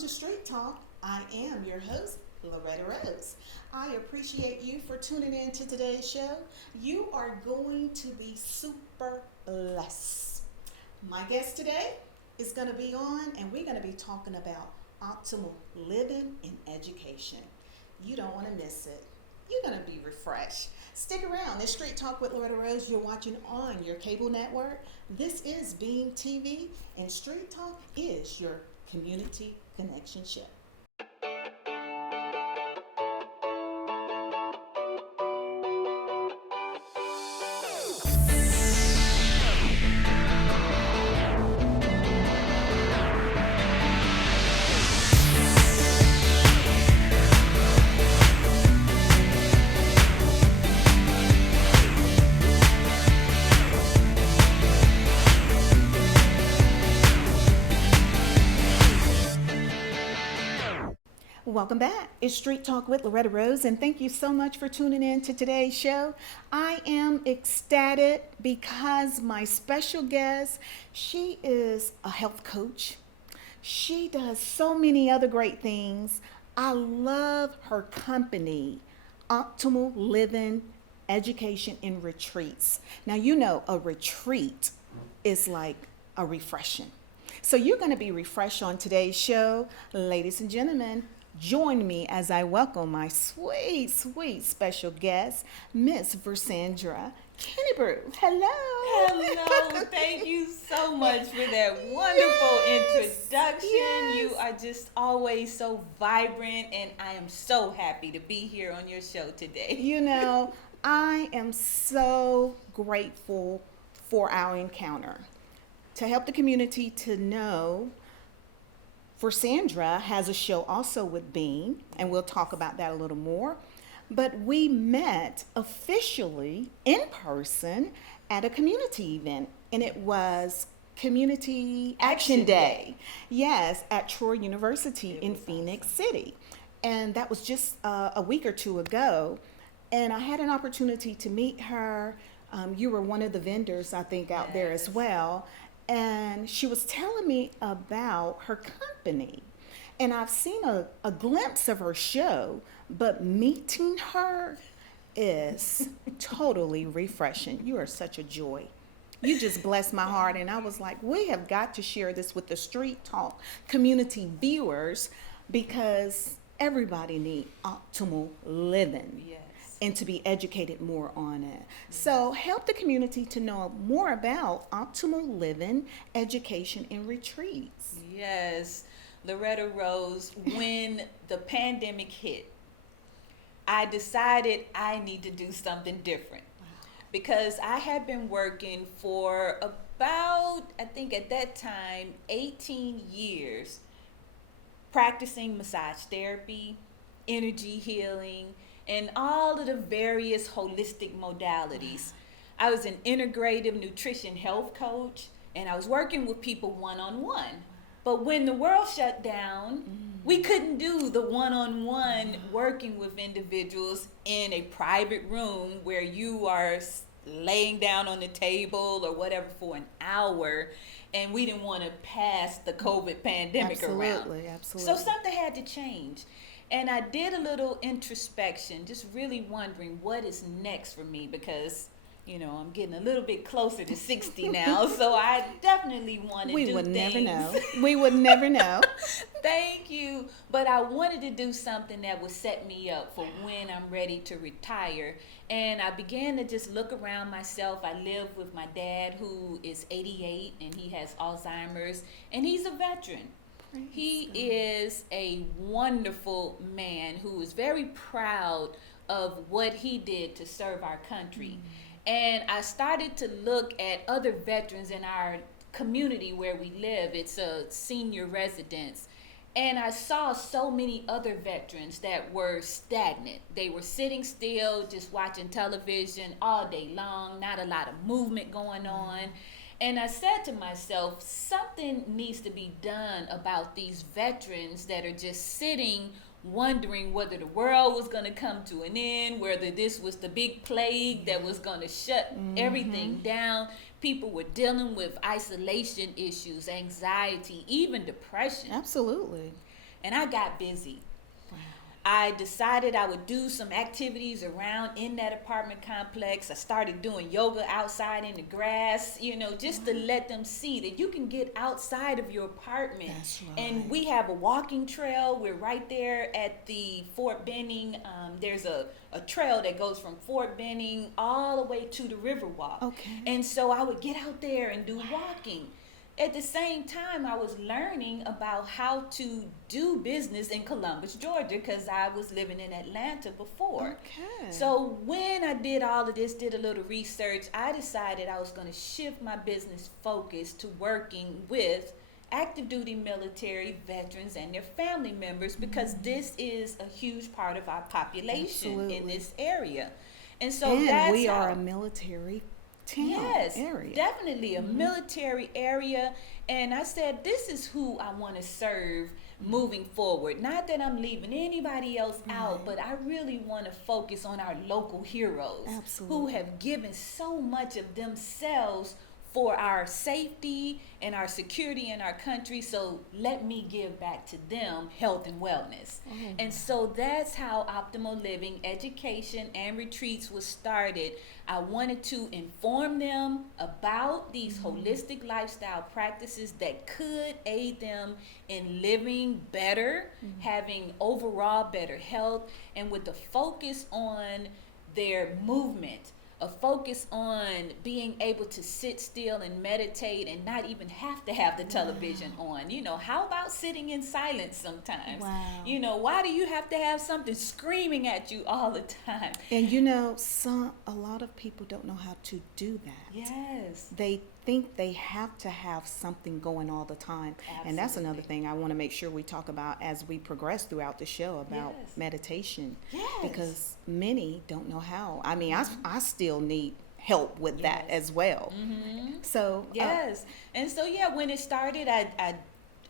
to Street Talk. I am your host, Loretta Rose. I appreciate you for tuning in to today's show. You are going to be super blessed. My guest today is going to be on, and we're going to be talking about optimal living in education. You don't want to miss it. You're going to be refreshed. Stick around. This Street Talk with Loretta Rose you're watching on your cable network. This is Beam TV, and Street Talk is your community connection show. Welcome back. It's Street Talk with Loretta Rose, and thank you so much for tuning in to today's show. I am ecstatic because my special guest, she is a health coach. She does so many other great things. I love her company, Optimal Living Education and Retreats. Now, you know, a retreat is like a refreshing. So you're going to be refreshed on today's show. Ladies and gentlemen, join me as I welcome my sweet, sweet special guest, Miss Versandra Kennebrew. Hello. Hello. Thank you so much for that wonderful introduction. Yes. You are just always so vibrant, and I am so happy to be here on your show today. You know, I am so grateful for our encounter to help the community to know Versandra has a show also with Bean, and we'll talk about that a little more. But we met officially in person at a community event, and it was Community Action Day. Yes, at Troy University in Phoenix City. And that was just a week or two ago. And I had an opportunity to meet her. You were one of the vendors, I think, out there as well. And she was telling me about her company. And I've seen a glimpse of her show, but meeting her is totally refreshing. You are such a joy. You just blessed my heart. And I was like, we have got to share this with the Street Talk community viewers because everybody needs optimal living. Yes. And to be educated more on it. So help the community to know more about optimal living, education, and retreats. Yes. Loretta Rose, when the pandemic hit, I decided I need to do something different. Wow. Because I had been working for about, I think at that time, 18 years, practicing massage therapy, energy healing, and all of the various holistic modalities. I was an integrative nutrition health coach, and I was working with people one-on-one. But when the world shut down, we couldn't do the one-on-one working with individuals in a private room where you are laying down on the table or whatever for an hour, and we didn't want to pass the COVID pandemic around. Absolutely. So something had to change. And I did a little introspection, just really wondering what is next for me because, you know, I'm getting a little bit closer to 60 now, so I definitely want to do things. We would never know. We would never know. Thank you. But I wanted to do something that would set me up for when I'm ready to retire. And I began to just look around myself. I live with my dad who is 88 and he has Alzheimer's and he's a veteran. He is a wonderful man who is very proud of what he did to serve our country. And I started to look at other veterans in our community where we live. It's a senior residence. And I saw so many other veterans that were stagnant. They were sitting still, just watching television all day long, not a lot of movement going on. And I said to myself, something needs to be done about these veterans that are just sitting wondering whether the world was going to come to an end, whether this was the big plague that was going to shut everything down. People were dealing with isolation issues, anxiety, even depression. Absolutely. and I got busy. Wow. I decided I would do some activities around in that apartment complex. I started doing yoga outside in the grass, just to let them see that you can get outside of your apartment. That's right. And we have a walking trail. We're right there at the Fort Benning. There's a trail that goes from Fort Benning all the way to the Riverwalk. Okay. And so I would get out there and do walking. At the same time, I was learning about how to do business in Columbus, Georgia, because I was living in Atlanta before. Okay. So when I did all of this, did a little research, I decided I was going to shift my business focus to working with active duty military veterans and their family members, because this is a huge part of our population Absolutely. in this area. And so And that's we how, are a military town yes, area. definitely a military area. And I said, this is who I want to serve moving forward. Not that I'm leaving anybody else out, but I really want to focus on our local heroes who Absolutely. have given so much of themselves for our safety and our security in our country. So let me give back to them health and wellness. And so that's how Optimal Living Education and Retreats was started. I wanted to inform them about these holistic lifestyle practices that could aid them in living better, having overall better health, and with a focus on their movement, a focus on being able to sit still and meditate and not even have to have the television on. How about sitting in silence sometimes? Wow. Why do you have to have something screaming at you all the time? And a lot of people don't know how to do that. Yes. They think they have to have something going all the time. And that's another thing I want to make sure we talk about as we progress throughout the show about Yes. meditation. Yes. Because many don't know how. I mean, I still need help with that Yes. as well. So, Yes. And so, when it started, I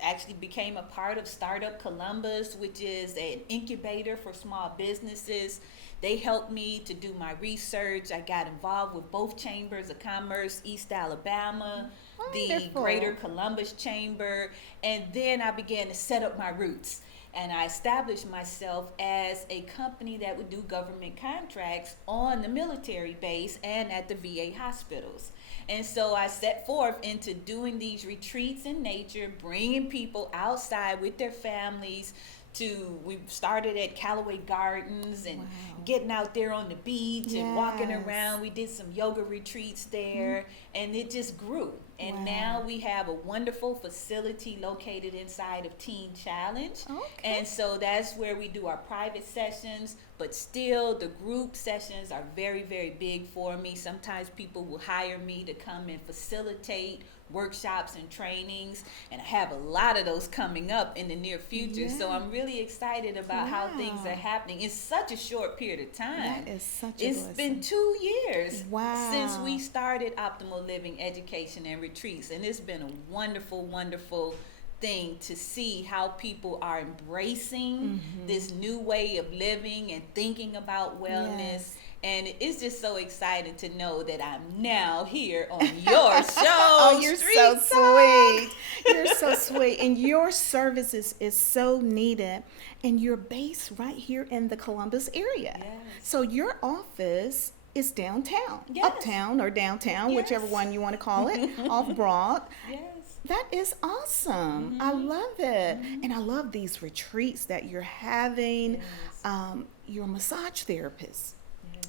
actually became a part of Startup Columbus, which is an incubator for small businesses. They helped me to do my research. I got involved with both chambers of commerce, East Alabama, the Wonderful. Greater Columbus Chamber, and then I began to set up my roots. And I established myself as a company that would do government contracts on the military base and at the VA hospitals. And so I set forth into doing these retreats in nature, bringing people outside with their families. We started at Callaway Gardens and getting out there on the beach and walking Yes. around. We did some yoga retreats there, and it just grew. And Wow. now we have a wonderful facility located inside of Teen Challenge. Okay. And so that's where we do our private sessions, but still the group sessions are very, very big for me. Sometimes people will hire me to come and facilitate workshops and trainings, and I have a lot of those coming up in the near future. So Yeah. I'm really excited about how things are happening in such a short period of time. That is such a It's blessing. been 2 years Wow. since we started Optimal Living Education and Retreats, and it's been a wonderful, wonderful thing to see how people are embracing this new way of living and thinking about wellness. Yes. And it's just so exciting to know that I'm now here on your show. Oh, you're Street so Talk. sweet. You're so sweet. And your service is so needed. And you're based right here in the Columbus area. Yes. So your office is downtown, Yes. uptown or downtown, whichever Yes. one you want to call it, off Broad. Yes. That is awesome. I love it. And I love these retreats that you're having. Yes. You're a massage therapist, Yes.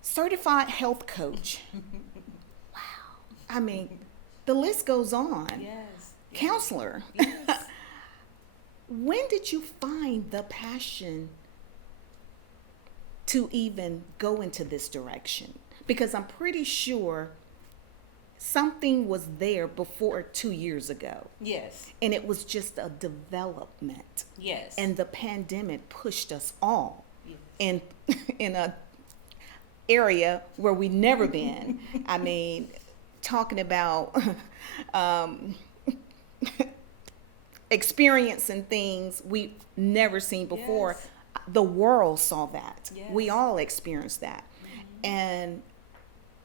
certified health coach. Wow. I mean, the list goes on. Yes. Counselor. Yes. When did you find the passion to even go into this direction? Because I'm pretty sure something was there before 2 years ago, Yes. and it was just a development. Yes. And the pandemic pushed us all Yes. in in a area where we never been. I mean, talking about experiencing things we've never seen before. Yes. The world saw that. Yes. We all experienced that. And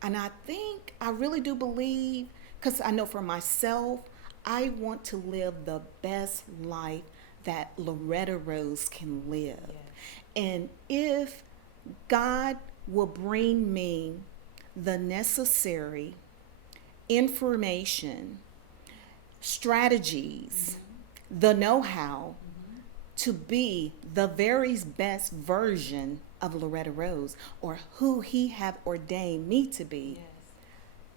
I really do believe, because I know for myself, I want to live the best life that Loretta Rose can live. Yes. And if God will bring me the necessary information, strategies, the know-how to be the very best version of Loretta Rose, or who he have ordained me to be, Yes.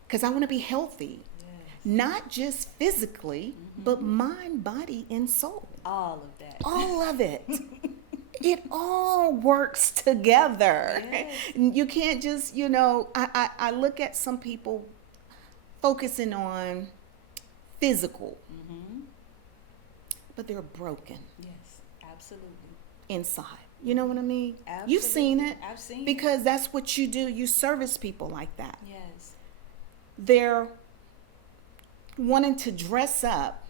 because I want to be healthy, Yes. not just physically, but mind, body, and soul. All of that. All of it. It all works together. Yes. You can't just, I look at some people focusing on physical, but they're broken Yes, absolutely. inside. You know what I mean? Absolutely. You've seen it. I've seen because that's what you do. You service people like that. Yes. They're wanting to dress up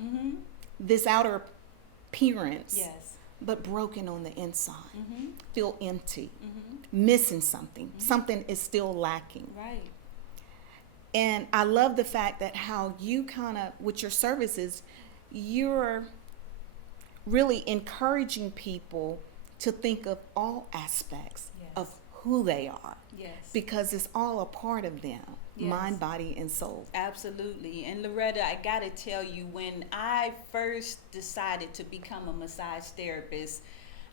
this outer appearance, Yes. but broken on the inside. Feel empty, Mm-hmm. missing something. Something is still lacking. Right. And I love the fact that how you kind of, with your services, you're really encouraging people to think of all aspects Yes. of who they are, Yes. because it's all a part of them, Yes. mind, body, and soul. Absolutely. And Loretta, I got to tell you, when I first decided to become a massage therapist,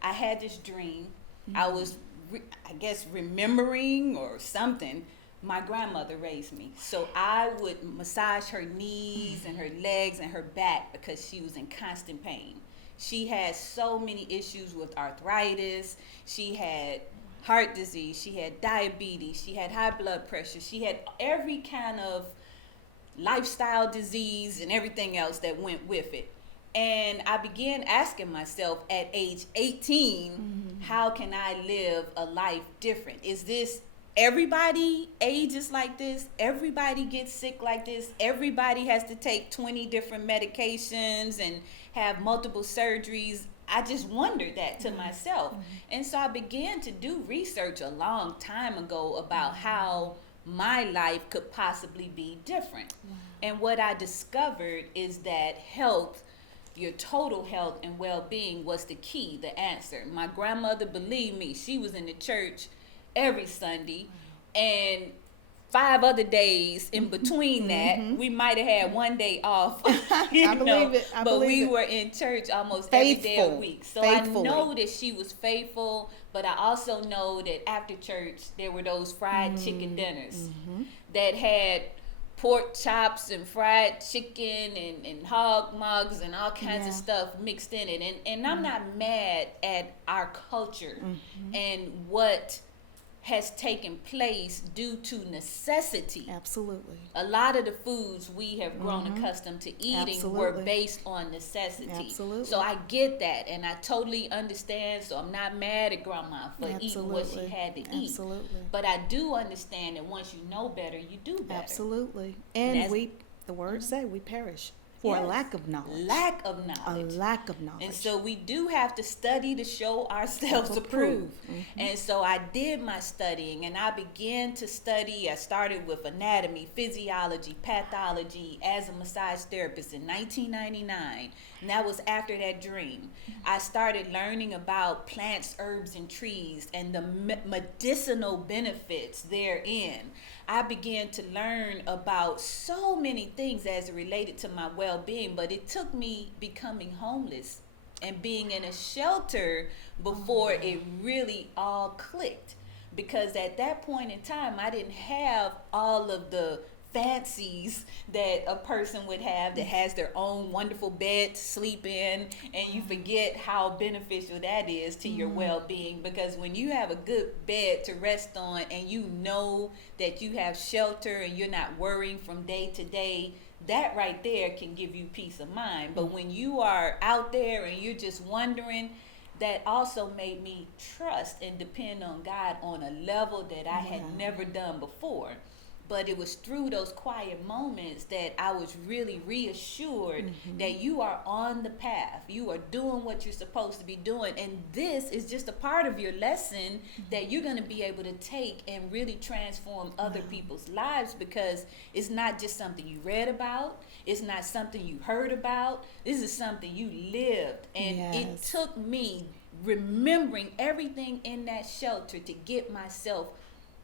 I had this dream. I was, I guess, remembering or something. My grandmother raised me. So I would massage her knees and her legs and her back because she was in constant pain. She had so many issues with arthritis. She had heart disease. She had diabetes. She had high blood pressure. She had every kind of lifestyle disease and everything else that went with it. And I began asking myself at age 18, how can I live a life different? Is this everybody ages like this? Everybody gets sick like this? Everybody has to take 20 different medications and have multiple surgeries? I just wondered that to myself. And so I began to do research a long time ago about how my life could possibly be different. And what I discovered is that health, your total health and well-being, was the key, the answer. My grandmother, believed me, she was in the church every Sunday, and 5 other days in between that. We might have had one day off, I believe it. but we were in church almost every day a week. So Faithfully. I know that she was faithful, but I also know that after church there were those fried chicken dinners that had pork chops and fried chicken and hog mugs and all kinds of stuff mixed in it. And I'm not mad at our culture and what has taken place due to necessity. Absolutely. A lot of the foods we have grown accustomed to eating were Absolutely. based on necessity. Absolutely. So I get that, and I totally understand. So I'm not mad at grandma for eating what she had to eat. Absolutely. But I do understand that once you know better, you do better. Absolutely. And And the words say, we perish for a Yes. lack of knowledge. Lack of A knowledge. lack of knowledge. And so we do have to study to show ourselves approved. And so I did my studying, and I began to study. I started with anatomy, physiology, pathology as a massage therapist in 1999. And that was after that dream. I started learning about plants, herbs, and trees and the medicinal benefits therein. I began to learn about so many things as it related to my well-being, but it took me becoming homeless and being in a shelter before it really all clicked. Because at that point in time, I didn't have all of the fancies that a person would have that has their own wonderful bed to sleep in, and you forget how beneficial that is to your well-being. Because when you have a good bed to rest on and you know that you have shelter and you're not worrying from day to day, that right there can give you peace of mind. But when you are out there and you're just wondering, that also made me trust and depend on God on a level that I had never done before. but it was through those quiet moments that I was really reassured that you are on the path. You are doing what you're supposed to be doing. And this is just a part of your lesson that you're going to be able to take and really transform other people's lives, because it's not just something you read about. It's not something you heard about. This is something you lived. And it took me remembering everything in that shelter to get myself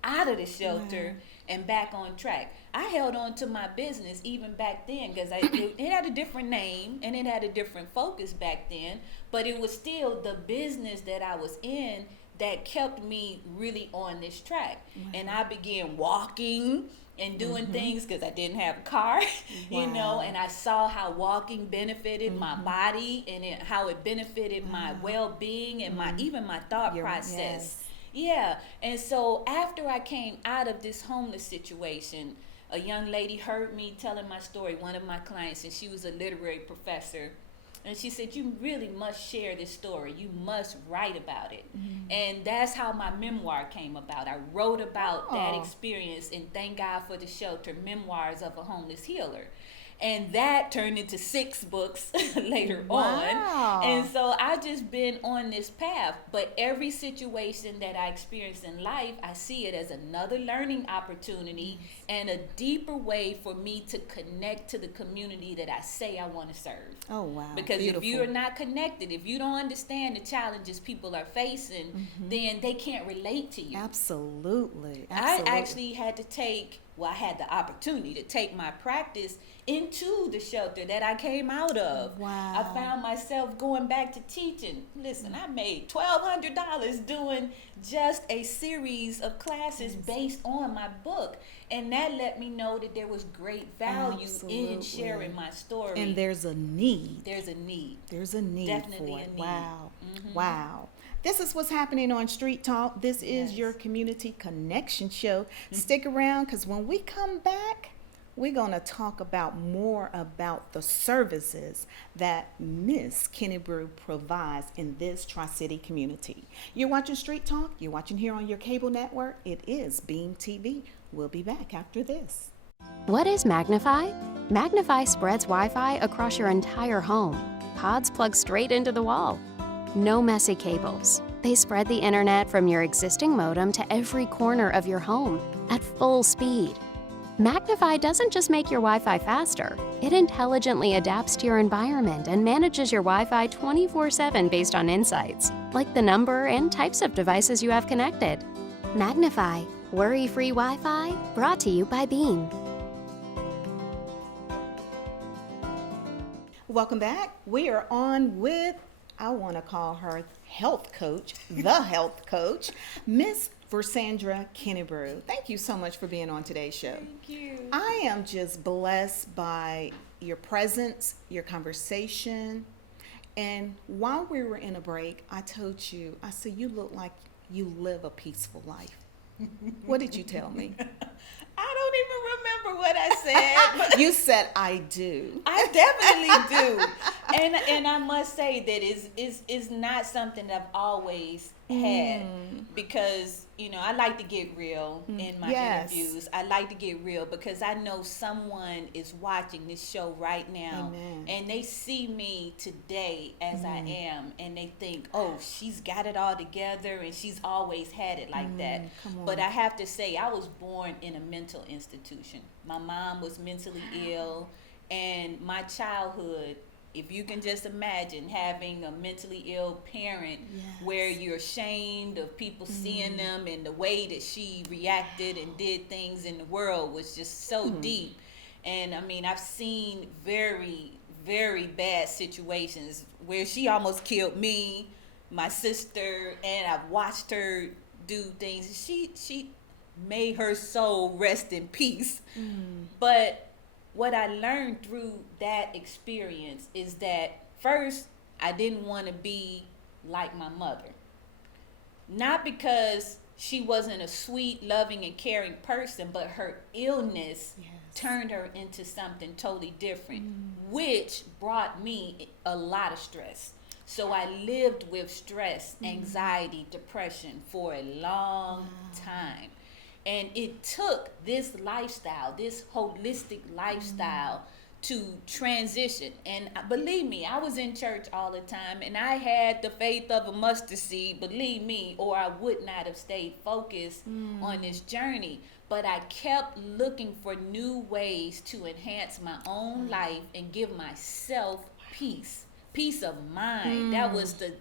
out of the shelter and back on track. I held on to my business even back then because it had a different name and it had a different focus back then, but it was still the business that I was in that kept me really on this track. And I began walking and doing things because I didn't have a car, you know, and I saw how walking benefited my body and how it benefited my well-being and even my thought process. Yeah, and so after I came out of this homeless situation, a young lady heard me telling my story, one of my clients, and she was a literary professor. And she said, you really must share this story. You must write about it. And that's how my memoir came about. I wrote about that experience, and thank God for the shelter, Memoirs of a Homeless Healer. And that turned into 6 books later on. And so I've just been on this path. But every situation that I experience in life, I see it as another learning opportunity and a deeper way for me to connect to the community that I say I want to serve. Oh, wow. Because if you are not connected, if you don't understand the challenges people are facing, then they can't relate to you. Absolutely. I actually had to I had the opportunity to take my practice into the shelter that I came out of. Wow. I found myself going back to teaching. Listen, I made $1,200 doing just a series of classes based on my book. And that let me know that there was great value in sharing my story. And there's a need. There's a need. There's a need Definitely for it. a need. Wow. Wow. This is what's happening on Street Talk. This is your community connection show. Stick around, because when we come back, we're going to talk about more about the services that Miss Kennebrew provides in this Tri-City community. You're watching Street Talk. You're watching here on your cable network. It is Beam TV. We'll be back after this. What is Magnify? Magnify spreads Wi-Fi across your entire home. Pods plug straight into the wall. No messy cables. They spread the internet from your existing modem to every corner of your home at full speed. Magnify doesn't just make your Wi-Fi faster. It intelligently adapts to your environment and manages your Wi-Fi 24/7 based on insights, like the number and types of devices you have connected. Magnify. Worry-free Wi-Fi, brought to you by Beam. Welcome back. We are on with, I want to call her health coach, the health coach, Miss Versandra Kennebrew. Thank you so much for being on today's show. Thank you. I am just blessed by your presence, your conversation. And while we were in a break, I told you, I said, you look like you live a peaceful life. What did you tell me? I don't even remember what I said. You said, I do. I definitely do. And I must say that is not something I've always had, because, you know, I like to get real in my interviews. I like to get real because I know someone is watching this show right now. Amen. And they see me today as I am, and they think, oh, she's got it all together and she's always had it like that. But I have to say, I was born in a mental institution. My mom was mentally ill, and my childhood, if you can just imagine having a mentally ill parent where you're ashamed of people seeing them, and the way that she reacted and did things in the world was just so deep. And I mean, I've seen very, very bad situations where she almost killed me, my sister, and I've watched her do things. She made her soul rest in peace. But what I learned through that experience is that, first, I didn't want to be like my mother. Not because she wasn't a sweet, loving, and caring person, but her illness turned her into something totally different, which brought me a lot of stress. So I lived with stress, anxiety, depression for a long time. And it took this lifestyle, this holistic lifestyle, to transition. And believe me, I was in church all the time, and I had the faith of a mustard seed, believe me, or I would not have stayed focused on this journey. But I kept looking for new ways to enhance my own life and give myself peace of mind. That was the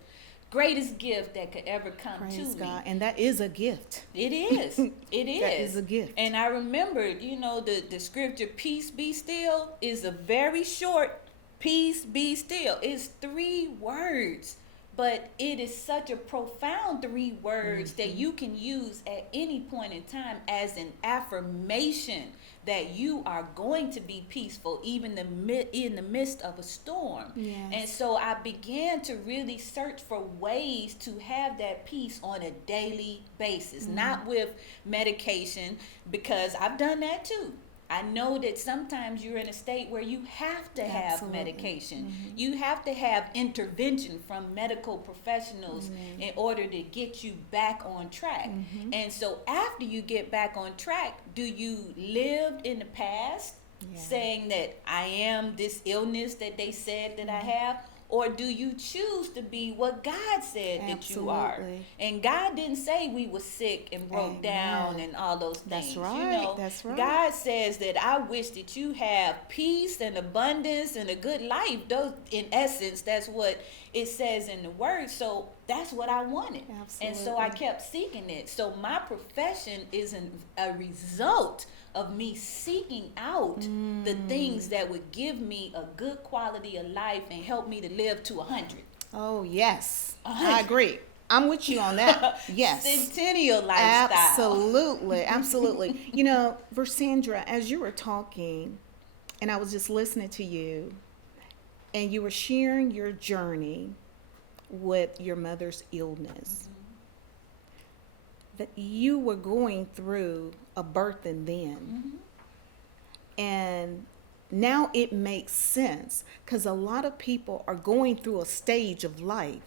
greatest gift that could ever come Praise to God. me. And that is a gift. It is. It is. That is a gift. And I remembered, the scripture, peace be still, is a very short, peace be still. It's 3 words, but it is such a profound 3 words that you can use at any point in time as an affirmation that you are going to be peaceful even in the midst of a storm. Yes. And so I began to really search for ways to have that peace on a daily basis, not with medication, because I've done that too. I know that sometimes you're in a state where you have to have Absolutely. medication. You have to have intervention from medical professionals in order to get you back on track. And so after you get back on track, do you live in the past saying that I am this illness that they said that I have? Or do you choose to be what God said that you are? Absolutely. And God didn't say we were sick and broke Amen. down and all those things. That's right. That's right. God says that I wish that you have peace and abundance and a good life. Those, in essence, that's what it says in the word. So that's what I wanted. And so I kept seeking it. So my profession is a result of me seeking out the things that would give me a good quality of life and help me to live to 100. Oh, yes. 100. I agree. I'm with you on that. Yes. Centennial lifestyle. Absolutely. Absolutely. Versandra, as you were talking, and I was just listening to you, and you were sharing your journey with your mother's illness, that you were going through a birth and then. And now it makes sense, because a lot of people are going through a stage of life,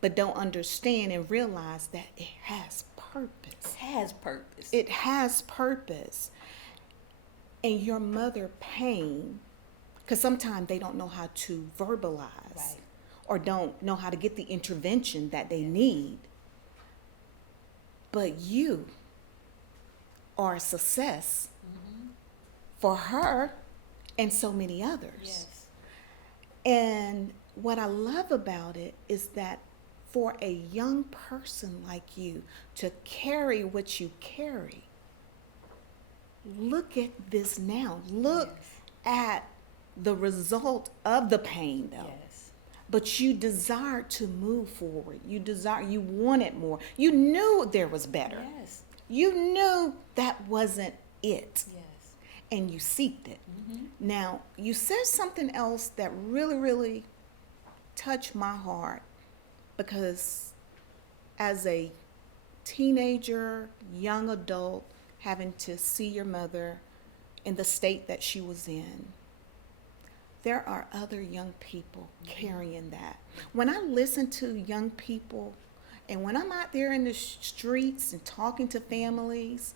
but don't understand and realize that it has purpose. It has purpose. It has purpose. And your mother pain, because sometimes they don't know how to verbalize or don't know how to get the intervention that they need. But you are a success for her and so many others. Yes. And what I love about it is that for a young person like you to carry what you carry, look at this now. Look at the result of the pain, though. Yes. But you desire to move forward. You wanted more. You knew there was better. Yes. You knew that wasn't it. Yes. And you seeked it. Now, you said something else that really, really touched my heart, because as a teenager, young adult, having to see your mother in the state that she was in, there are other young people carrying that. When I listen to young people, and when I'm out there in the streets and talking to families,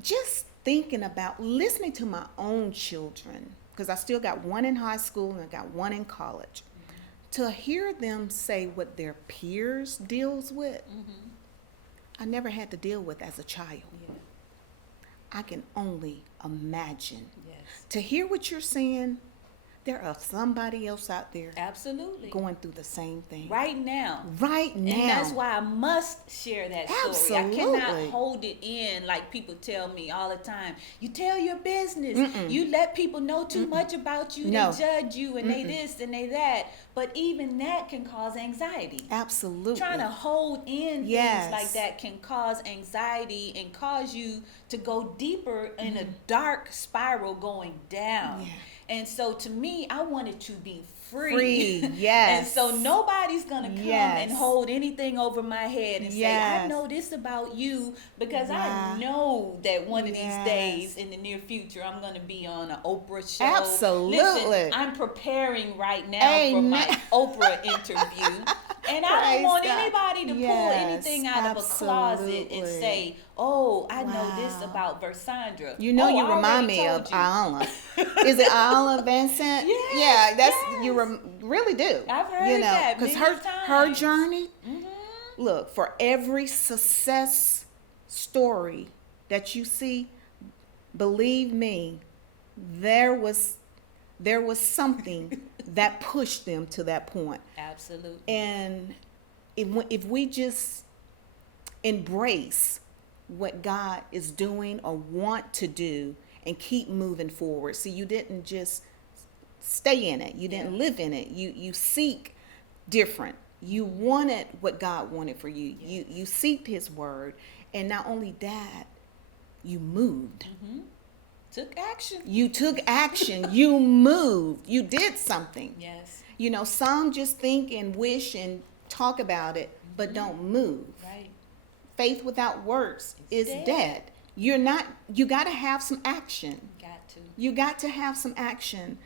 just thinking about listening to my own children, because I still got one in high school and I got one in college, to hear them say what their peers deals with, I never had to deal with as a child. I can only imagine. To hear what you're saying, there are somebody else out there Absolutely. going through the same thing. Right now. Right now. And that's why I must share that story. Absolutely. I cannot hold it in like people tell me all the time. You tell your business. You let people know too much about you. No. They judge you and they this and they that. But even that can cause anxiety. Absolutely. Trying to hold in Yes. things like that can cause anxiety and cause you to go deeper in a dark spiral going down. Yeah. And so to me, I wanted to be free. Free, yes. And so nobody's going to come and hold anything over my head and say, I know this about you, because I know that one of these days in the near future, I'm going to be on an Oprah show. Absolutely. Listen, I'm preparing right now for my Oprah interview. And I don't Praise want God. anybody to pull Yes, anything out of a closet and absolutely. say, "Oh, I know this Wow. about Versandra." You know, Oh, you I remind already me of told you. Alan. Is it Alan Vincent? Yes, Yeah, that's you yes. really do. I've heard You know, that because many her times. journey. Mhm. Look, for every success story that you see, believe me, there was something that pushed them to that point. Absolutely. And if we just embrace what God is doing or want to do and keep moving forward. See, you didn't just stay in it. You didn't Yeah. live in it. You seek different. You wanted what God wanted for you. Yes. You seeked his word. And not only that, you moved. Took action. You took action. You moved. You did something. Yes. You know, some just think and wish and talk about it, but don't move. Right. Faith without works is dead. dead. You got to have some action. Got to. You got to have some action.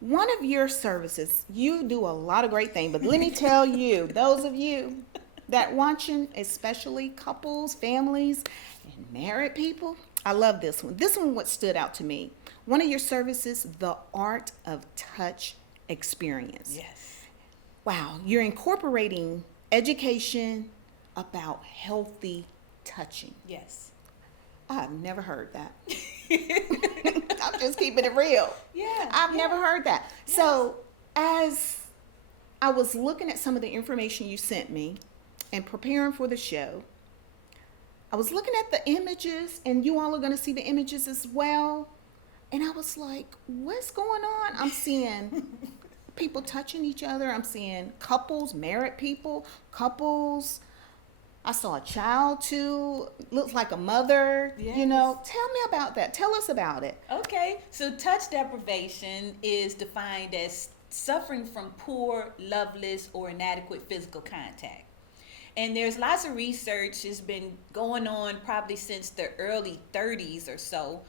One of your services, you do a lot of great things, but let me tell you, those of you that watching, especially couples, families, and married people, I love this one. This one what stood out to me. One of your services, the Art of Touch Experience. Yes. Wow, you're incorporating education about healthy touching. Yes. I've never heard that. I'm just keeping it real. Yeah. I've never heard that. So, as I was looking at some of the information you sent me and preparing for the show, I was looking at the images, and you all are going to see the images as well. And I was like, what's going on? I'm seeing people touching each other. I'm seeing couples, married people, couples. I saw a child too. Looks like a mother. Yes. You know, tell me about that. Tell us about it. Okay, so touch deprivation is defined as suffering from poor, loveless, or inadequate physical contact. And there's lots of research has been going on probably since the early 30s or so,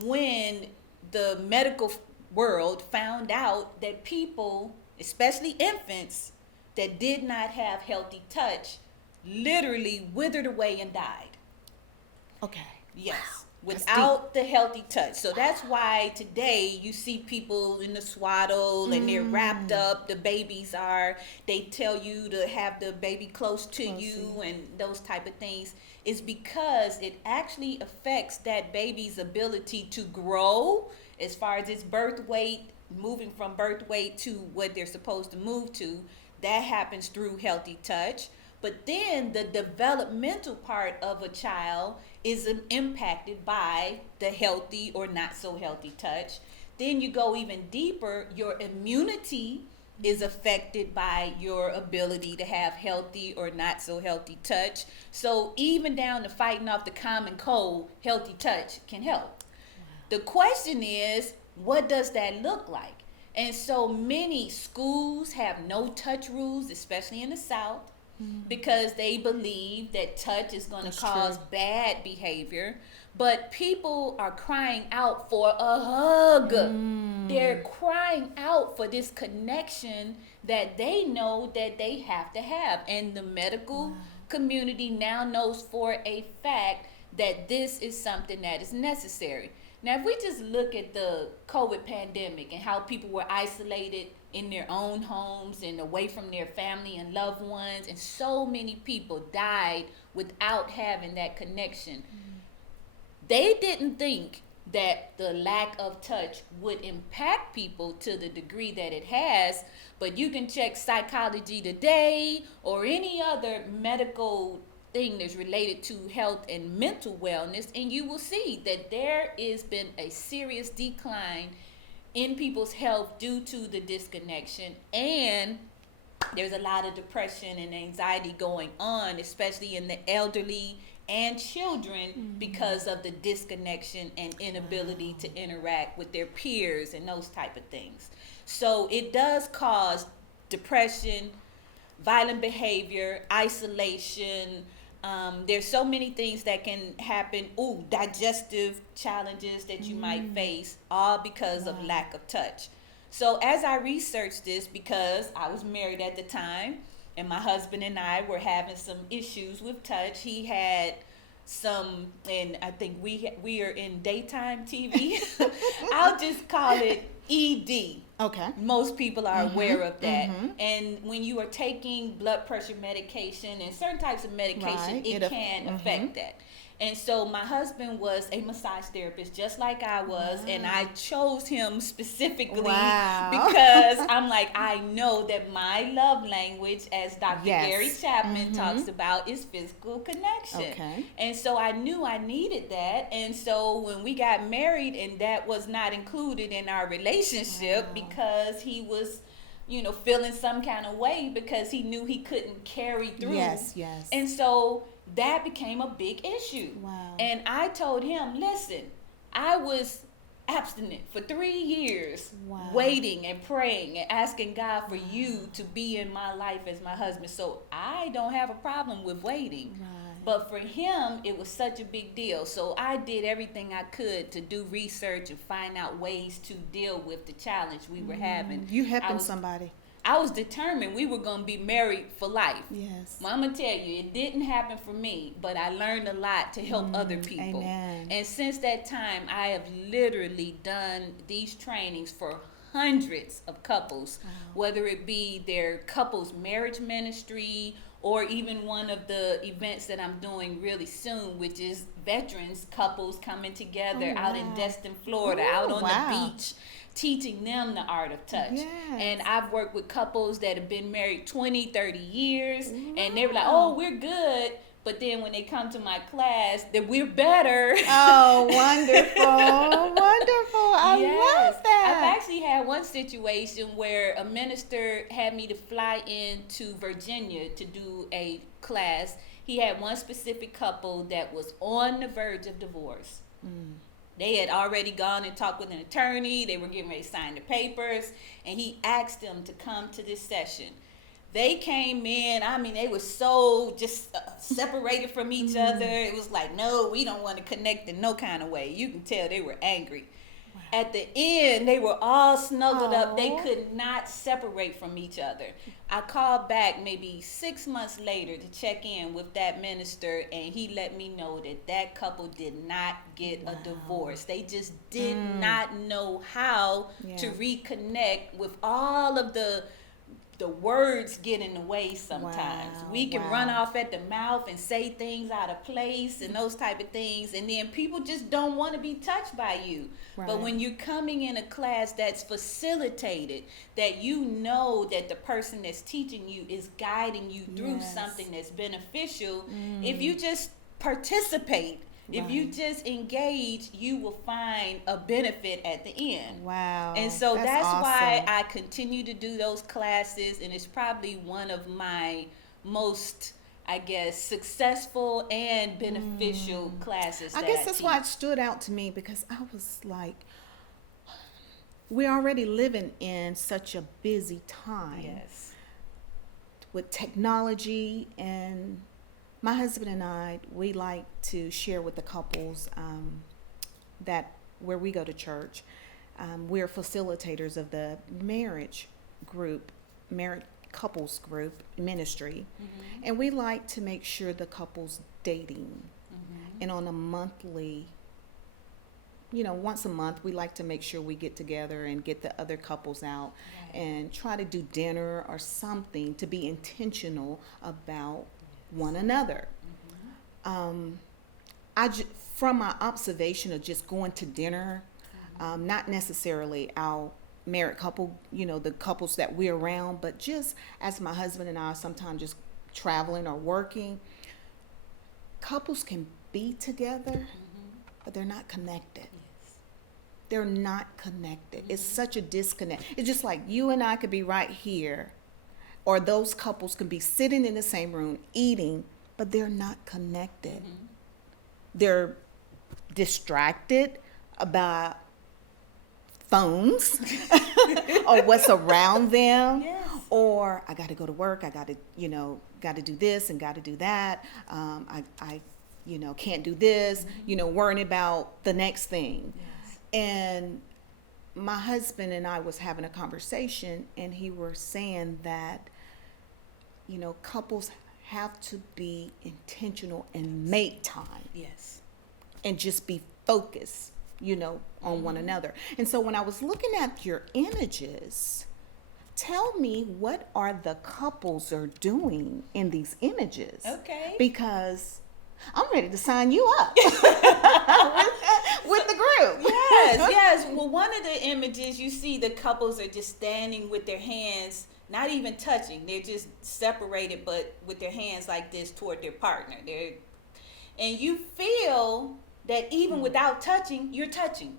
when the medical world found out that people, especially infants, that did not have healthy touch literally withered away and died. Okay. Yes. Wow. That's Without the healthy touch. So that's why today you see people in the swaddle and they're wrapped up. The babies are, they tell you to have the baby close to you and those type of things. Is because it actually affects that baby's ability to grow as far as its birth weight, moving from birth weight to what they're supposed to move to. That happens through healthy touch. But then the developmental part of a child is impacted by the healthy or not so healthy touch. Then you go even deeper, your immunity is affected by your ability to have healthy or not so healthy touch. So even down to fighting off the common cold, healthy touch can help. Wow. The question is, what does that look like? And so many schools have no touch rules, especially in the South, because they believe that touch is going to cause bad behavior. But people are crying out for a hug. They're crying out for this connection that they know that they have to have. And the medical community now knows for a fact that this is something that is necessary. Now, if we just look at the COVID pandemic and how people were isolated in their own homes and away from their family and loved ones, and so many people died without having that connection. They didn't think that the lack of touch would impact people to the degree that it has, but you can check Psychology Today or any other medical thing that's related to health and mental wellness, and you will see that there has been a serious decline in people's health due to the disconnection, and there's a lot of depression and anxiety going on, especially in the elderly and children, because of the disconnection and inability to interact with their peers and those type of things. So it does cause depression, violent behavior, isolation. There's so many things that can happen. Digestive challenges that you might face, all because of lack of touch. So as I researched this, because I was married at the time, and my husband and I were having some issues with touch. He had some, and I think we are in daytime TV. I'll just call it ED. Okay. Most people are aware of that. And when you are taking blood pressure medication and certain types of medication, Right. it can affect that. And so my husband was a massage therapist, just like I was, and I chose him specifically because I'm like, I know that my love language, as Dr. Gary Chapman talks about, is physical connection. Okay. And so I knew I needed that. And so when we got married, and that was not included in our relationship because he was, you know, feeling some kind of way because he knew he couldn't carry through. Yes. And so that became a big issue. Wow. And I told him, listen, I was abstinent for 3 years, waiting and praying and asking God for you to be in my life as my husband. So I don't have a problem with waiting. But for him, it was such a big deal. So I did everything I could to do research and find out ways to deal with the challenge we were having. You helping somebody. I was determined we were going to be married for life. Yes. Well, I'm going to tell you, it didn't happen for me, but I learned a lot to help other people. Amen. And since that time, I have literally done these trainings for hundreds of couples, whether it be their couples marriage ministry or even one of the events that I'm doing really soon, which is veterans couples coming together out in Destin, Florida, out on the beach, teaching them the art of touch. Yes. And I've worked with couples that have been married 20, 30 years, and they were like, oh, we're good. But then when they come to my class, that we're better. Oh, wonderful. Wonderful. I love that. I've actually had one situation where a minister had me to fly into Virginia to do a class. He had one specific couple that was on the verge of divorce. They had already gone and talked with an attorney. They were getting ready to sign the papers. And he asked them to come to this session. They came in, I mean, they were so just separated from each other. It was like, no, we don't want to connect in no kind of way. You can tell they were angry. At the end, they were all snuggled up. They could not separate from each other. I called back maybe 6 months later to check in with that minister, and he let me know that that couple did not get a divorce. They just did not know how to reconnect with all of the words get in the way sometimes. We can run off at the mouth and say things out of place and those type of things, and then people just don't want to be touched by you. But when you're coming in a class that's facilitated, that you know that the person that's teaching you is guiding you through something that's beneficial, if you just participate, if you just engage, you will find a benefit at the end. Wow. And so that's awesome. why I continue to do those classes, and it's probably one of my most, I guess, successful and beneficial classes. I guess that's why it stood out to me, because I was like, we're already living in such a busy time. Yes. With technology, and my husband and I, we like to share with the couples that where we go to church. We're facilitators of the marriage couples group ministry, and we like to make sure the couples dating, and on a monthly, once a month, we like to make sure we get together and get the other couples out and try to do dinner or something to be intentional about one another. From my observation of just going to dinner, not necessarily our married couple, the couples that we're around, but just as my husband and I are sometimes just traveling or working, couples can be together, but they're not connected. They're not connected. It's such a disconnect. It's just like you and I could be right here, or those couples can be sitting in the same room eating, but they're not connected. They're distracted about phones or what's around them. Or I got to go to work. I got to do this and got to do that. I can't do this, worrying about the next thing. And my husband and I was having a conversation, and he were saying that, couples have to be intentional and make time Yes. and just be focused, on one another. And so when I was looking at your images, tell me what are the couples are doing in these images? Okay. Because I'm ready to sign you up with the group. Yes. Well, one of the images you see, the couples are just standing with their hands, not even touching. They're just separated, but with their hands like this toward their partner. And you feel that even without touching, you're touching.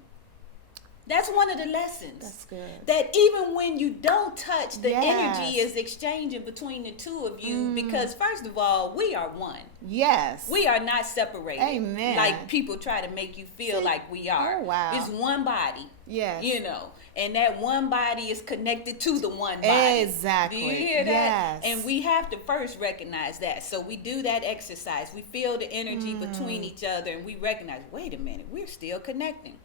That's one of the lessons. That's good. That even when you don't touch, the Yes. energy is exchanging between the two of you, because first of all, we are one. Yes. We are not separated. Amen. Like people try to make you feel like we are. Oh, wow. It's one body. Yes. And that one body is connected to the one body. Exactly. Do you hear that? Yes. And we have to first recognize that. So we do that exercise. We feel the energy between each other, and we recognize, wait a minute, we're still connecting.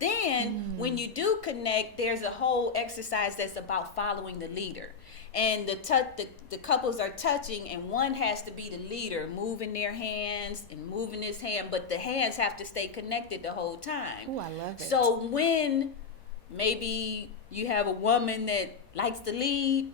Then when you do connect, there's a whole exercise that's about following the leader. And the couples are touching, and one has to be the leader, moving their hands and moving his hand, but the hands have to stay connected the whole time. Oh, I love it. So when maybe you have a woman that likes to lead,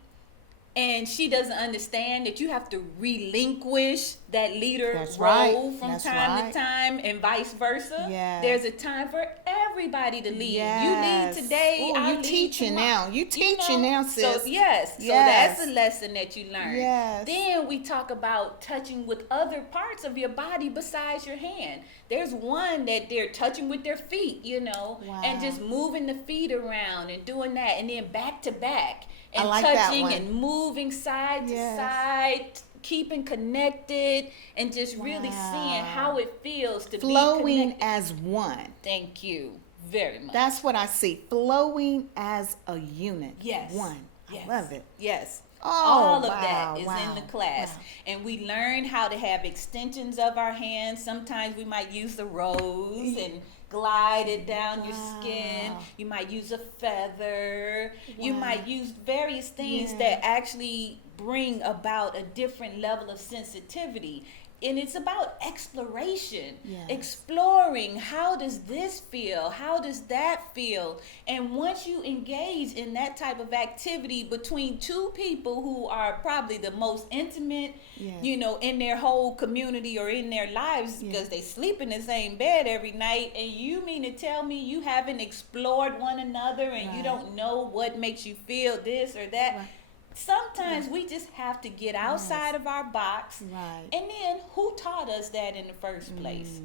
and she doesn't understand that you have to relinquish that leader That's role right. from That's time right. to time, and vice versa. Yes. There's a time for everybody to lead. Yes. You lead today. Ooh, I you lead teaching tomorrow. now. You teaching now, sis. So yes. So Yes. that's a lesson that you learn. Yes. Then we talk about touching with other parts of your body besides your hand. There's one that they're touching with their feet, Wow. and just moving the feet around and doing that, and then back to back. I And like that touching one. and moving side to Yes. side, keeping connected, and just really seeing how it feels to be Flowing connected. as one. Thank you very much. That's what I see. Flowing as a unit. Yes. One. Yes. I love it. Yes. Oh, All of wow, that is wow, in the class. wow. And we learn how to have extensions of our hands. Sometimes we might use the rose and glide it down your skin. Wow. You might use a feather. You Wow. might use various things Yeah. that actually bring about a different level of sensitivity. And it's about exploration, Yes. exploring how does this feel, how does that feel, and once you engage in that type of activity between two people who are probably the most intimate, Yes. in their whole community or in their lives, because Yes. they sleep in the same bed every night, and you mean to tell me you haven't explored one another and you Right. don't know what makes you feel this or that? Right. Sometimes we just have to get outside of our box. Right. And then who taught us that in the first place?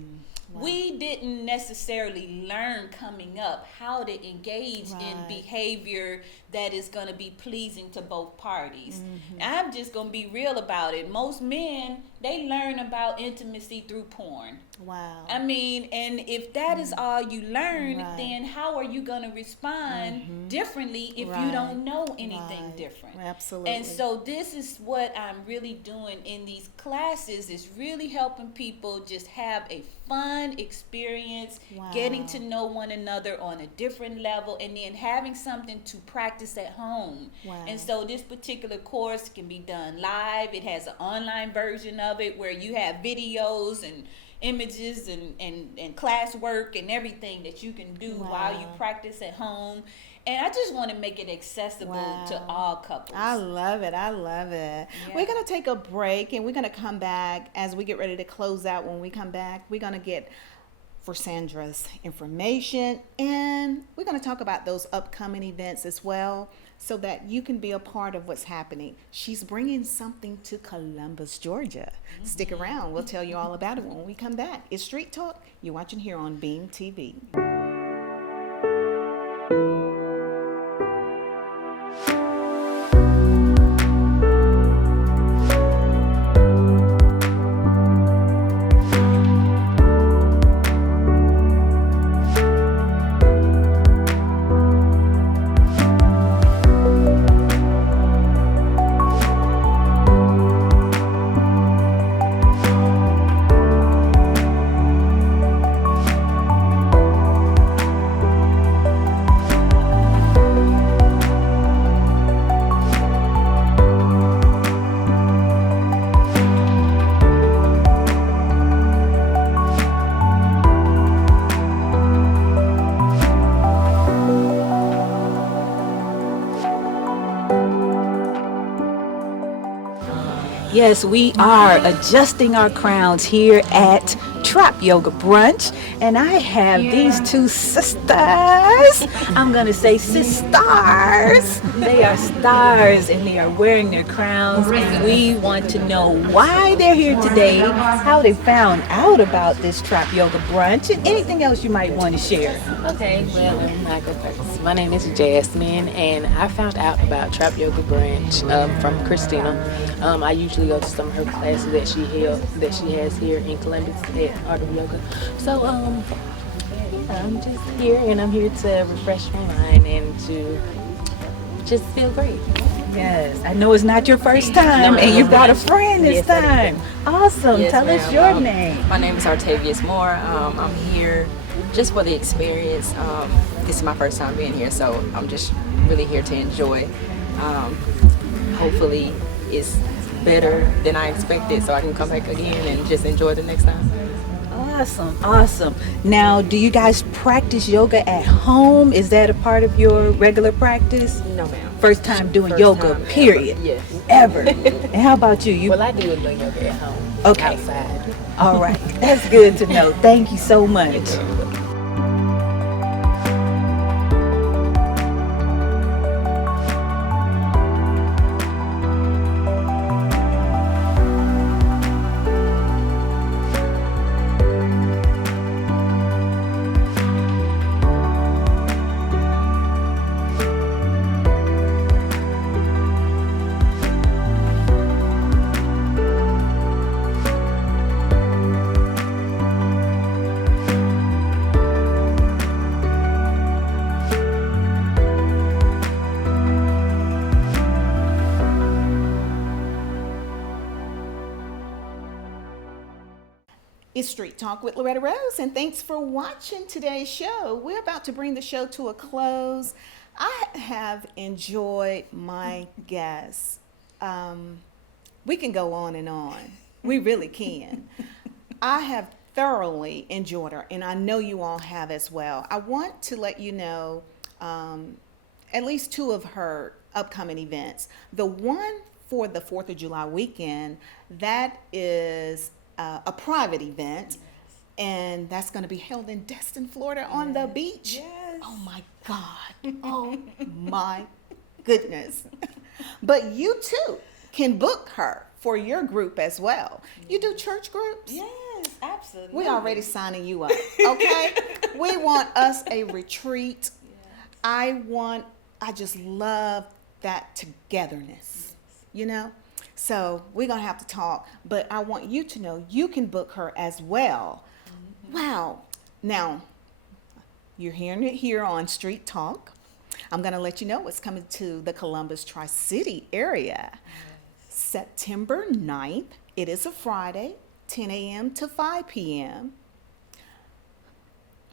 Wow. We didn't necessarily learn coming up how to engage in Right. behavior that is going to be pleasing to both parties. Mm-hmm. I'm just going to be real about it. Most men, they learn about intimacy through porn. Wow. I mean, and if that is all you learn, Right. then how are you going to respond differently if you Right. don't know anything Right. different? Absolutely. And so this is what I'm really doing in these classes, is really helping people just have a fun experience, Wow. getting to know one another on a different level, and then having something to practice at home. Wow. And so this particular course can be done live. It has an online version of it where you have videos and images and classwork and everything that you can do while you Wow. practice at home. And I just want to make it accessible to Wow. all couples. I love it. I love it. Yeah. We're going to take a break and we're going to come back as we get ready to close out. When we come back, we're going to get Versandra's information, and we're going to talk about those upcoming events as well, so that you can be a part of what's happening. She's bringing something to Columbus, Georgia. Stick around. We'll tell you all about it when we come back. It's Street Talk. You're watching here on Beam TV. Yes, we are adjusting our crowns here at Trap Yoga Brunch, and I have these two sisters. I'm gonna say sisters. They are stars, and they are wearing their crowns, and we want to know why they're here today, how they found out about this Trap Yoga Brunch, and anything else you might want to share. Okay, well, I go first. My name is Jasmine, and I found out about Trap Yoga Branch from Christina. I usually go to some of her classes that she has here in Columbus at Art of Yoga. So, I'm just here, and I'm here to refresh my mind and to just feel great. Yes, I know it's not your first time, and you brought a friend this time. Awesome. Yes, Tell us ma'am. your name. My name is Artavius Moore. I'm here just for the experience. This is my first time being here, so I'm just really here to enjoy. Hopefully, it's better than I expected, so I can come back again and just enjoy the next time. Awesome, awesome. Now, do you guys practice yoga at home? Is that a part of your regular practice? No, ma'am. First time doing First yoga, time period. Ever. Yes. Ever. And how about you? Well, I do a little yoga at home. Okay. Outside. All right. That's good to know. Thank you so much. It's Street Talk with Loretta Rose, and thanks for watching today's show. We're about to bring the show to a close. I have enjoyed my guests. We can go on and on. We really can. I have thoroughly enjoyed her, and I know you all have as well. I want to let you know at least two of her upcoming events. The one for the 4th of July weekend, that is a private event, and that's going to be held in Destin, Florida on the beach. Yes. Oh my God. Oh my goodness. But you too can book her for your group as well. You do church groups? Yes, absolutely. We already signing you up, okay? We want us a retreat. I just love that togetherness, you know? So we're going to have to talk, but I want you to know you can book her as well. Mm-hmm. Wow. Now, you're hearing it here on Street Talk. I'm going to let you know what's coming to the Columbus Tri-City area. Yes. September 9th. It is a Friday, 10 a.m. to 5 p.m.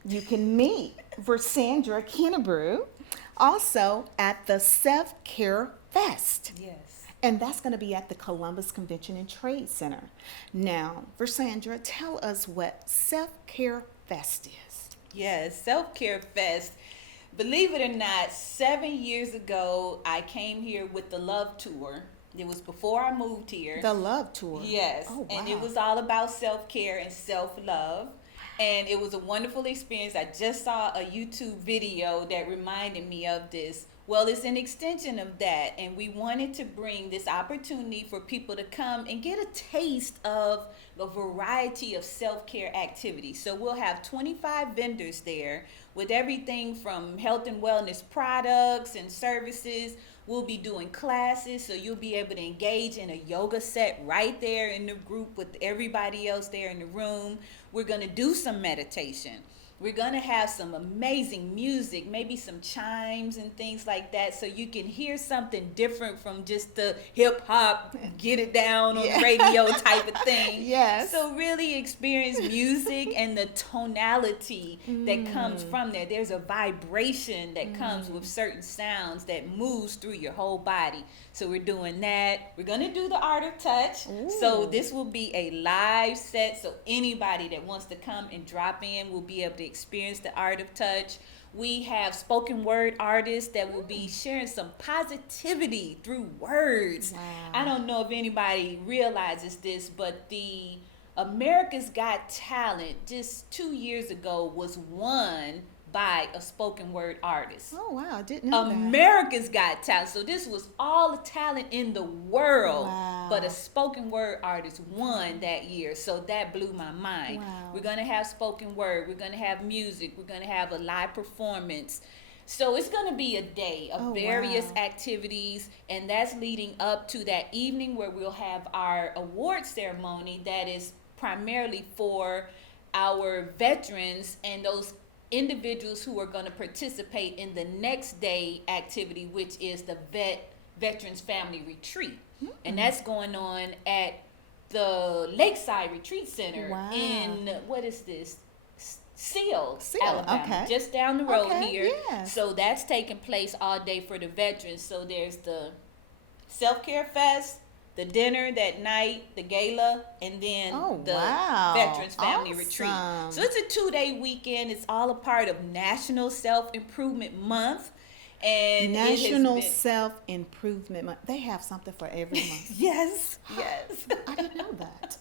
You can meet Versandra Kennebrew also at the Self-Care Fest. Yes. And that's going to be at the Columbus Convention and Trade Center. Now, Versandra, tell us what Self-Care Fest is. Yes, Self-Care Fest. Believe it or not, 7 years ago, I came here with the Love Tour. It was before I moved here. The Love Tour? Yes. Oh, wow. And it was all about self-care and self-love. And it was a wonderful experience. I just saw a YouTube video that reminded me of this. Well, it's an extension of that, and we wanted to bring this opportunity for people to come and get a taste of the variety of self-care activities. So we'll have 25 vendors there with everything from health and wellness products and services. We'll be doing classes, so you'll be able to engage in a yoga set right there in the group with everybody else there in the room. We're going to do some meditation. We're going to have some amazing music, maybe some chimes and things like that, so you can hear something different from just the hip hop, get it down on the radio type of thing. Yes. So really experience music and the tonality that comes from there. There's a vibration that comes with certain sounds that moves through your whole body. So we're doing that. We're going to do the Art of Touch. Ooh. So this will be a live set, so anybody that wants to come and drop in will be able to experience the Art of Touch. We have spoken word artists that will be sharing some positivity through words. Wow. I don't know if anybody realizes this, but the America's Got Talent just 2 years ago was won by a spoken word artist. Oh, wow. I didn't know that. America's Got Talent. So this was all the talent in the world, Wow. but a spoken word artist won that year. So that blew my mind. Wow. We're going to have spoken word. We're going to have music. We're going to have a live performance. So it's going to be a day of various wow. activities, and that's leading up to that evening where we'll have our award ceremony that is primarily for our veterans and those individuals who are going to participate in the next day activity, which is the Veterans Family Retreat. And that's going on at the Lakeside Retreat Center Wow. in, what is this? Seal, Seal, Alabama, okay. just down the road Okay, here. yes. So that's taking place all day for the veterans. So there's the self-care fest, the dinner that night, the gala, and then the wow. Veterans Family Retreat. Awesome. So it's a 2-day weekend. It's all a part of National Self-Improvement Month. And National it has been, Self-Improvement Month. They have something for every month. yes. I didn't know that.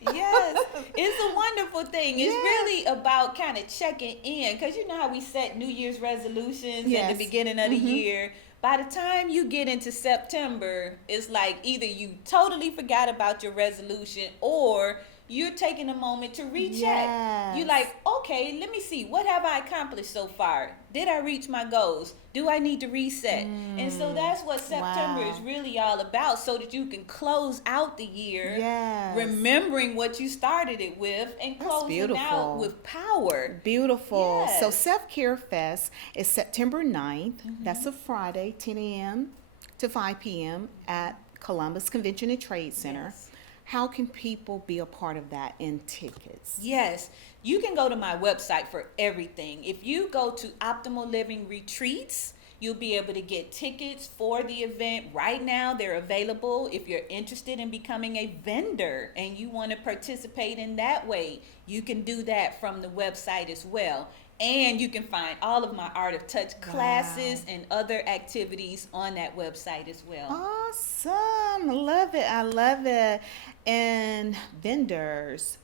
Yes, it's a wonderful thing. It's Yes. really about kind of checking in, because you know how we set New Year's resolutions at Yes. the beginning of the year. By the time you get into September, it's like either you totally forgot about your resolution or you're taking a moment to recheck. Yes. You're like, okay, let me see, what have I accomplished so far? Did I reach my goals? Do I need to reset? And so that's what September Wow. is really all about, so that you can close out the year Yes. remembering what you started it with and That's closing out beautiful. with power. Beautiful. Yes. So Self-Care Fest is September 9th. That's a Friday, 10 a.m. to 5 p.m. at Columbus Convention and Trade Center. Yes. How can people be a part of that in tickets? Yes, you can go to my website for everything. If you go to Optimal Living Retreats, you'll be able to get tickets for the event. Right now, they're available. If you're interested in becoming a vendor and you want to participate in that way, you can do that from the website as well. And you can find all of my Art of Touch classes and other activities on that website as well. Awesome. I love it. I love it. And vendors,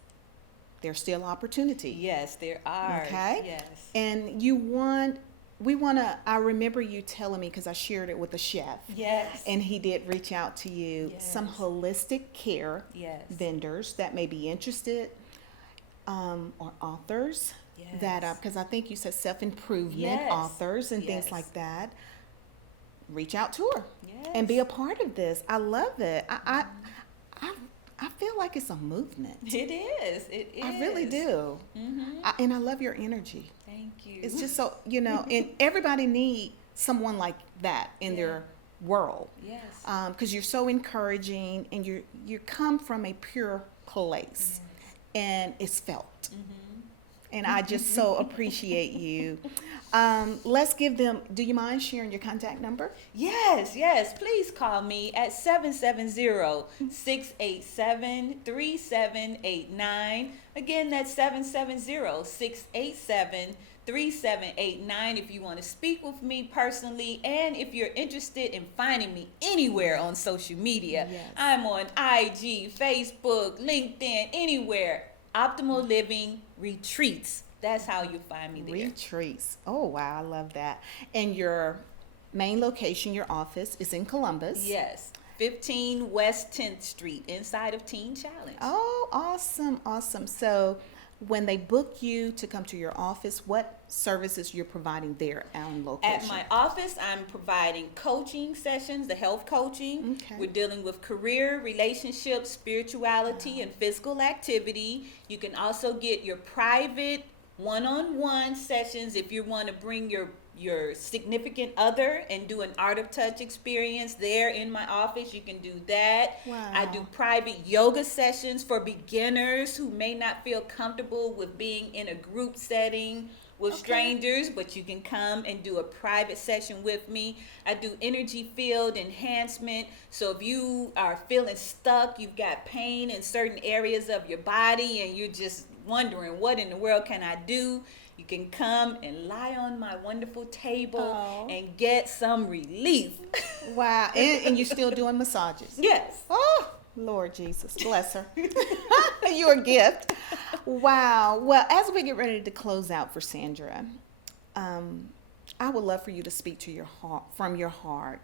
there's still opportunity. Yes, there are. Okay. Yes. And I remember you telling me, because I shared it with a chef. Yes. And he did reach out to you, some Yes. holistic care Yes. vendors that may be interested, or authors that, Yes. because I think you said self-improvement Yes. authors and things Yes. like that. Reach out to her and Yes. be a part of this. I love it. I feel like it's a movement. It is. It is. I really do. And I love your energy. Thank you. It's just so, and everybody need someone like that in their world. Yes. Because you're so encouraging and you come from a pure place and it's felt. And I just so appreciate you. Let's give them, do you mind sharing your contact number? Yes, yes. Please call me at 770-687-3789. Again, that's 770-687-3789 if you want to speak with me personally, and if you're interested in finding me anywhere on social media. Yes. I'm on IG, Facebook, LinkedIn, anywhere. Optimal Living Retreats. That's how you find me there. Retreats. Oh, wow. I love that. And your main location, your office, is in Columbus. Yes. 15 West 10th Street, inside of Teen Challenge. Oh, awesome. Awesome. So when they book you to come to your office, what services you're providing there on location? At my office, I'm providing coaching sessions, the health coaching. Okay. We're dealing with career, relationships, spirituality, and physical activity. You can also get your private one-on-one sessions if you want to bring your significant other and do an Art of Touch experience there in my office. You can do that. Wow. I do private yoga sessions for beginners who may not feel comfortable with being in a group setting with strangers, but you can come and do a private session with me. I do energy field enhancement. So if you are feeling stuck, you've got pain in certain areas of your body, and you're just wondering what in the world can I do, you can come and lie on my wonderful table and get some relief. Wow. And you're still doing massages? Yes. Oh, Lord Jesus, bless her. You're a gift. Wow. Well, as we get ready to close out for Sandra, I would love for you to speak to your heart, from your heart,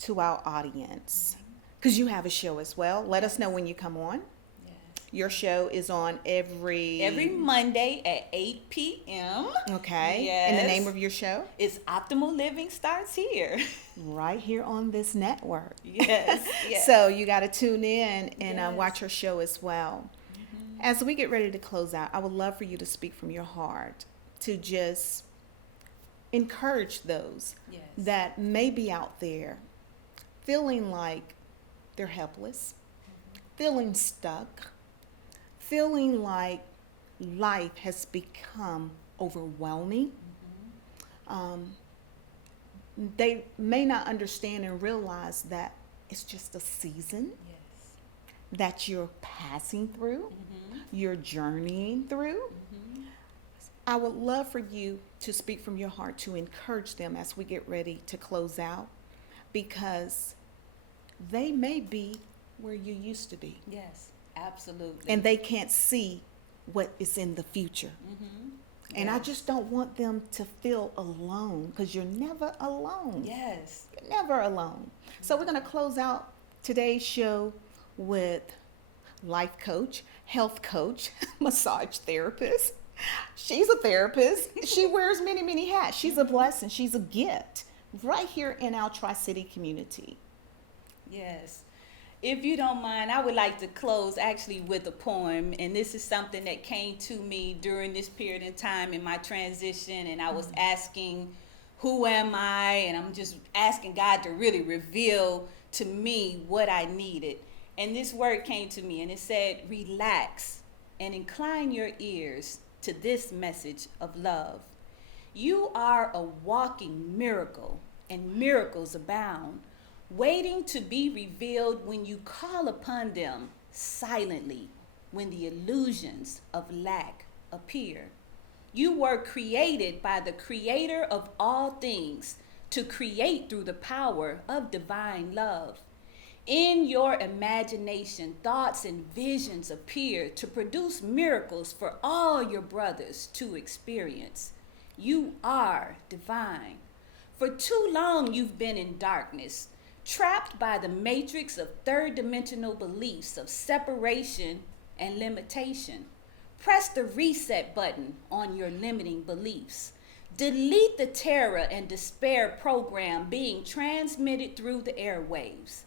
to our audience, because you have a show as well. Let us know when you come on. Your show is on every Monday at 8 p.m. Okay. Yes. And the name of your show? It's Optimal Living Starts Here. Right here on this network. Yes. Yes. So you got to tune in and watch her show as well. As we get ready to close out, I would love for you to speak from your heart to just encourage those that may be out there feeling like they're helpless, feeling stuck, feeling like life has become overwhelming. They may not understand and realize that it's just a season that you're passing through, you're journeying through. I would love for you to speak from your heart to encourage them as we get ready to close out, because they may be where you used to be. Yes, absolutely. And they can't see what is in the future. And I just don't want them to feel alone, because you're never alone. Yes. You're never alone. So we're going to close out today's show with life coach, health coach, massage therapist. She's a therapist. She wears many, many hats. She's a blessing. She's a gift right here in our Tri-City community. Yes. If you don't mind, I would like to close actually with a poem. And this is something that came to me during this period in time in my transition. And I was asking, who am I? And I'm just asking God to really reveal to me what I needed. And this word came to me and it said, relax and incline your ears to this message of love. You are a walking miracle, and miracles abound, waiting to be revealed when you call upon them silently, when the illusions of lack appear. You were created by the Creator of all things to create through the power of divine love. In your imagination, thoughts and visions appear to produce miracles for all your brothers to experience. You are divine. For too long, you've been in darkness, trapped by the matrix of third-dimensional beliefs of separation and limitation. Press the reset button on your limiting beliefs. Delete the terror and despair program being transmitted through the airwaves.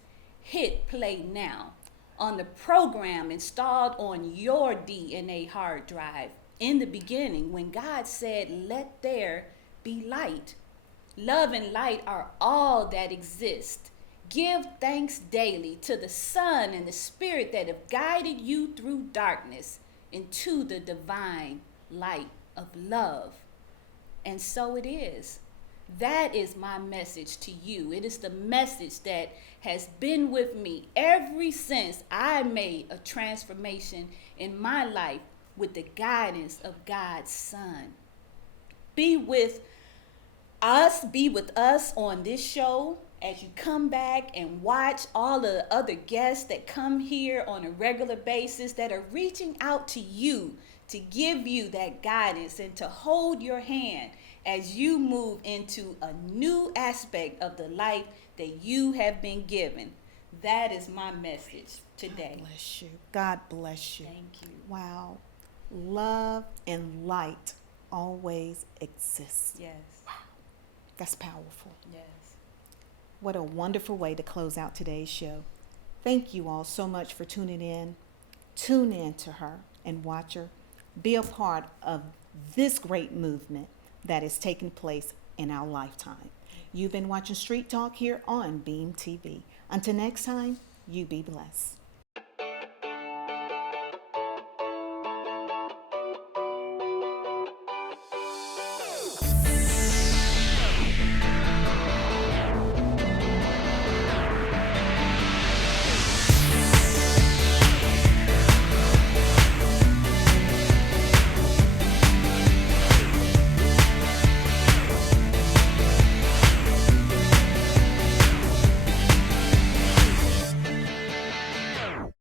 Hit play now on the program installed on your DNA hard drive. In the beginning, when God said, "Let there be light." Love and light are all that exist. Give thanks daily to the Son and the Spirit that have guided you through darkness into the divine light of love. And so it is. That is my message to you. It is the message that has been with me ever since I made a transformation in my life with the guidance of God's Son. Be with us on this show as you come back and watch all the other guests that come here on a regular basis that are reaching out to you to give you that guidance and to hold your hand as you move into a new aspect of the life that you have been given. That is my message today. God bless you. God bless you. Thank you. Wow. Love and light always exists. Yes. Wow. That's powerful. Yes. What a wonderful way to close out today's show. Thank you all so much for tuning in. Tune in to her and watch her. Be a part of this great movement that is taking place in our lifetime. You've been watching Street Talk here on Beam TV. Until next time, you be blessed.